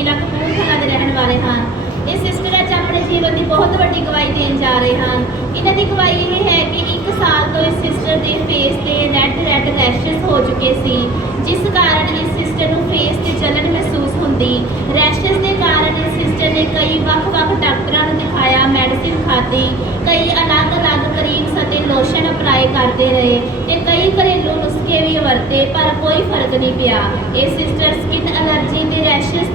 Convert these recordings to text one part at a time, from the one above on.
ਜ਼ਿਲ੍ਹਾ ਕਪੂਰਥਲਾ ਦੇ ਰਹਿਣ ਵਾਲੇ ਹਨ। ਇਹ ਸਿਸਟਰ ਅੱਜ ਆਪਣੇ ਜੀਵਨ ਦੀ ਬਹੁਤ ਵੱਡੀ ਗਵਾਹੀ ਦੇਣ ਜਾ ਰਹੇ ਹਨ। ਇਹਨਾਂ ਦੀ ਗਵਾਹੀ ਇਹ ਹੈ ਕਿ 1 ਸਾਲ ਤੋਂ ਇਸ ਸਿਸਟਰ ਦੇ ਫੇਸ ਤੇ ਰੈੱਡ ਰੈੱਡ ਰੈਸ਼ਸ ਹੋ ਚੁੱਕੇ ਸੀ, ਜਿਸ ਕਾਰਨ ਇਸ ਸਿਸਟਰ ਨੂੰ ਫੇਸ ਤੇ ਜਲਨ ਮਹਿਸੂਸ ਹੁੰਦੀ। ਰੈਸ਼ਸ ਦੇ ਕਾਰਨ ਇਸ ਸਿਸਟਰ ਨੇ ਕਈ ਵੱਖ-ਵੱਖ ਡਾਕਟਰਾਂ ਨੂੰ ਦਿਖਾਇਆ ਮੈਡੀਸਿਨ ਖਾਧੀ, ਕਈ ਅਲੱਗ-ਅਲੱਗ ਕਰੀਮਸ ਅਤੇ ਲੋਸ਼ਨ ਅਪਲਾਈ ਕਰਦੇ ਰਹੇ ਤੇ ਕਈ ਘਰੇਲੂ ਨੁਸਖੇ ਵੀ ਵਰਤੇ, ਪਰ ਕੋਈ ਫ਼ਰਕ ਨਹੀਂ ਪਿਆ। ਇਹ ਸਿਸਟਰ ਸਕਿਨ ਅਲਰਜੀ ਦੇ ਰੈਸ਼ਸ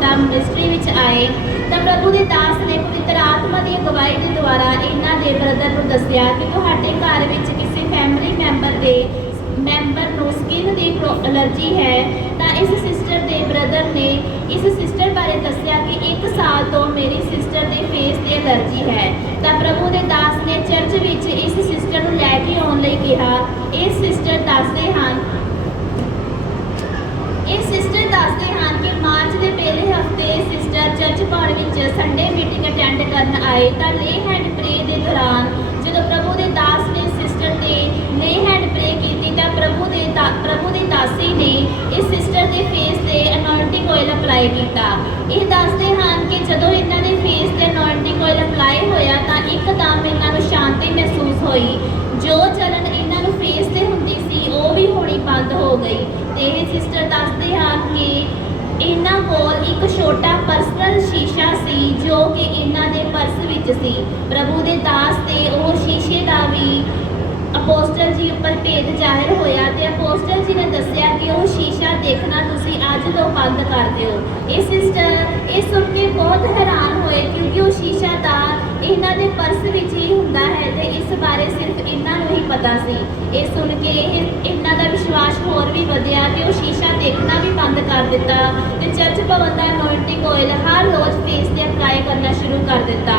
ਪਰਮਜੀਤ ਮਿਨਿਸਟਰੀ ਵਿੱਚ ਆਏ, ਤਾਂ ਪ੍ਰਭੂ ਦੇ ਦਾਸ ਨੇ ਪਵਿੱਤਰ ਆਤਮਾ ਦੀ ਅਗਵਾਈ ਦੇ ਦੁਆਰਾ ਇਹਨਾਂ ਦੇ ਬ੍ਰਦਰ ਨੂੰ ਦੱਸਿਆ ਕਿ ਤੁਹਾਡੇ ਘਰ ਵਿੱਚ ਕਿਸੇ ਫੈਮਿਲੀ ਮੈਂਬਰ ਦੇ ਮੈਂਬਰ ਨੂੰ ਸਕਿਨ ਦੀ ਅਲਰਜੀ ਹੈ, ਤਾਂ ਇਸ ਸਿਸਟਰ ਦੇ ਬ੍ਰਦਰ ਨੇ ਇਸ ਸਿਸਟਰ ਬਾਰੇ ਦੱਸਿਆ ਕਿ 1 ਸਾਲ ਤੋਂ ਮੇਰੀ ਸਿਸਟਰ ਦੇ ਫੇਸ ਤੇ ਅਲਰਜੀ ਹੈ। ਤਾਂ ਪ੍ਰਭੂ ਦੇ ਦਾਸ ਨੇ ਚਰਚ ਵਿੱਚ ਇਸ ਸਿਸਟਰ ਨੂੰ ਲੈ ਕੇ ਆਉਣ ਲਈ ਕਿਹਾ, ਇਹ ਸਿਸਟਰ ਦੱਸਦੇ ਹਨ, ਇਹ ਸਿਸਟਰ ਦੱਸਦੇ ਹਨ ਕਿ ਮਾਰਚ ਦੇ ਪਹਿਲੇ ਹਫ਼ਤੇ ਸਿਸਟਰ ਚਰਚ ਭਵਨ ਵਿੱਚ ਸੰਡੇ ਮੀਟਿੰਗ ਅਟੈਂਡ ਕਰਨ ਆਏ ਤਾਂ ਲੇ ਹੈਂਡ ਪ੍ਰੇ ਦੇ ਦੌਰਾਨ ਜਦੋਂ ਪ੍ਰਭੂ ਦੇ ਦਾਸ ਨੇ ਸਿਸਟਰ ਤੇ ਲੇ ਹੈਂਡ ਪ੍ਰੇ ਕੀਤੀ ਤਾਂ ਪ੍ਰਭੂ ਦੇ ਦਾ- ਪ੍ਰਭੂ ਦੀ ਦਾਸੀ ਨੇ ਇਸ ਸਿਸਟਰ ਦੇ ਫੇਸ ਤੇ ਅਨੋਇੰਟਿੰਗ ਆਇਲ ਅਪਲਾਈ ਕੀਤਾ। ਇਹ ਦੱਸਦੇ ਹਨ ਕਿ ਜਦੋਂ ਇਹਨਾਂ ਦੇ ਫੇਸ ਤੇ ਅਨੋਇੰਟਿੰਗ ਆਇਲ ਅਪਲਾਈ ਹੋਇਆ ਤਾਂ ਇੱਕਦਮ ਇਹਨਾਂ ਨੂੰ ਸ਼ਾਂਤੀ ਮਹਿਸੂਸ ਹੋਈ ਜੋ ਜਲਨ ਇਹਨਾਂ ਨੂੰ ਫੇਸ ਤੇ ਹੁੰਦੀ ਸੀ ਉਹ ਵੀ ਹੋਣੀ ਬੰਦ ਹੋ ਗਈ ਤੇ ਇਹ ਸਿਸਟਰ ਦੱਸਦੇ ਹਨ ਕਿ ਇਹਨਾਂ ਕੋਲ ਇੱਕ ਛੋਟਾ ਪਰਸਨਲ ਸ਼ੀਸ਼ਾ ਸੀ ਜੋ ਕਿ ਇਹਨਾਂ ਦੇ ਪਰਸ ਵਿੱਚ ਸੀ। ਪ੍ਰਭੂ ਦੇ ਦਾਸ ਤੇ ਉਹ ਸ਼ੀਸ਼ੇ ਦਾ ਵੀ ਅਪੋਸਟਲ ਜੀ ਉੱਪਰ ਭੇਦ ਜ਼ਾਹਿਰ ਹੋਇਆ ਤੇ ਅਪੋਸਟਲ ਜੀ ਨੇ ਦੱਸਿਆ ਕਿ ਉਹ ਸ਼ੀਸ਼ਾ ਦੇਖਣਾ ਤੁਸੀਂ ਅੱਜ ਤੋਂ ਬੰਦ ਕਰ ਦਿਓ। ਇਹ ਸਿਸਟਰ ਇਹ ਸੁਣ ਕੇ ਬਹੁਤ ਹੈਰਾਨ ਹੋਏ ਕਿਉਂਕਿ ਉਹ ਸ਼ੀਸ਼ਾ ਦਾ ਇਹਨਾਂ ਦੇ ਪਰਸ ਵਿੱਚ ਹੀ ਹੁੰਦਾ ਹੈ ਤੇ ਇਸ ਬਾਰੇ ਸਿਰਫ ਇਹਨਾਂ ਨੂੰ ਹੀ ਸੀ। ਇਹ ਸੁਣ ਕੇ ਇਹ ਇਹਨਾਂ ਦਾ ਵਿਸ਼ਵਾਸ ਹੋਰ ਵੀ ਵਧਿਆ ਤੇ ਉਹ ਸ਼ੀਸ਼ਾ ਦੇਖਣਾ ਵੀ ਬੰਦ ਕਰ ਦਿੱਤਾ ਤੇ ਚਰਚ ਭਵਨ ਦਾ ਅਨੋਇੰਟਿੰਗ ਆਇਲ ਹਰ ਰੋਜ਼ ਫੇਸ ਤੇ ਅਪਲਾਈ ਕਰਨਾ ਸ਼ੁਰੂ ਕਰ ਦਿੱਤਾ।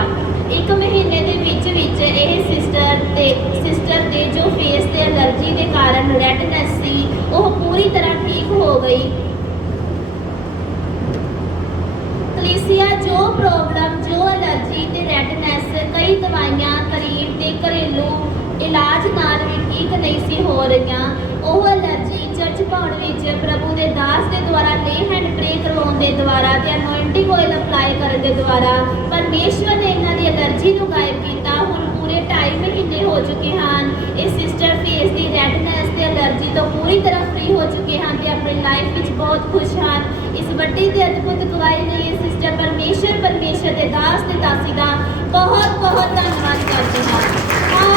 ਇੱਕ ਮਹੀਨੇ ਦੇ ਵਿੱਚ ਵਿੱਚ ਇਹ ਸਿਸਟਰ ਤੇ ਸਿਸਟਰ ਦੇ ਜੋ ਫੇਸ ਤੇ ਅਲਰਜੀ ਦੇ ਕਾਰਨ ਰੈਡਨੈਸ ਸੀ, ਉਹ ਪੂਰੀ ਤਰ੍ਹਾਂ ਠੀਕ ਹੋ ਗਈ ਕਲੀਸੀਆ ਜੋ ਪ੍ਰੋਬਲਮ ਜੋ ਅਲਰਜੀ ਤੇ ਰੈਡਨੈਸ ਕਈ ਦਵਾਈਆਂ ਕਰੀਮ ਤੇ ਘਰੇਲੂ ਇਲਾਜ ਨਾਲ ਵੀ ਠੀਕ ਨਹੀਂ ਸੀ ਹੋ ਰਹੀਆਂ। ਉਹ ਅਲਰਜੀ ਚਰਚ ਪਾਉਣ ਵਿੱਚ ਪ੍ਰਭੂ ਦੇ ਦਾਸ ਦੇ ਦੁਆਰਾ ਲੇ ਹੈਂਡ ਪ੍ਰੇ ਕਰਵਾਉਣ ਦੇ ਦੁਆਰਾ ਤੇ ਅਨੋਇੰਟਿੰਗ ਆਇਲ ਅਪਲਾਈ ਕਰਨ ਦੇ ਦੁਆਰਾ ਪਰਮੇਸ਼ਵਰ ਨੇ ਇਹਨਾਂ ਦੀ ਅਲਰਜੀ ਨੂੰ ਗਾਇਬ ਕੀਤਾ। ਹੁਣ ਪੂਰੇ 2.5 ਮਹੀਨੇ ਹੋ ਚੁੱਕੇ ਹਨ। ਇਹ ਸਿਸਟਰ ਫੇਸ ਦੀ ਰੈਡਨੈਸ ਤੇ ਅਲਰਜੀ ਤੋਂ ਪੂਰੀ ਤਰ੍ਹਾਂ ਫ੍ਰੀ ਹੋ ਚੁੱਕੇ ਹਨ ਤੇ ਆਪਣੀ ਲਾਈਫ ਵਿੱਚ ਬਹੁਤ ਖੁਸ਼ ਹਨ। ਇਸ ਵੱਡੀ ਤੇ ਅਦਭੁਤ ਗਵਾਹੀ ਲਈ ਇਹ ਸਿਸਟਰ ਪਰਮੇਸ਼ਰ ਪਰਮੇਸ਼ਰ ਦੇ ਦਾਸ ਤੇ ਦਾਸੀ ਦਾ ਬਹੁਤ ਬਹੁਤ ਧੰਨਵਾਦ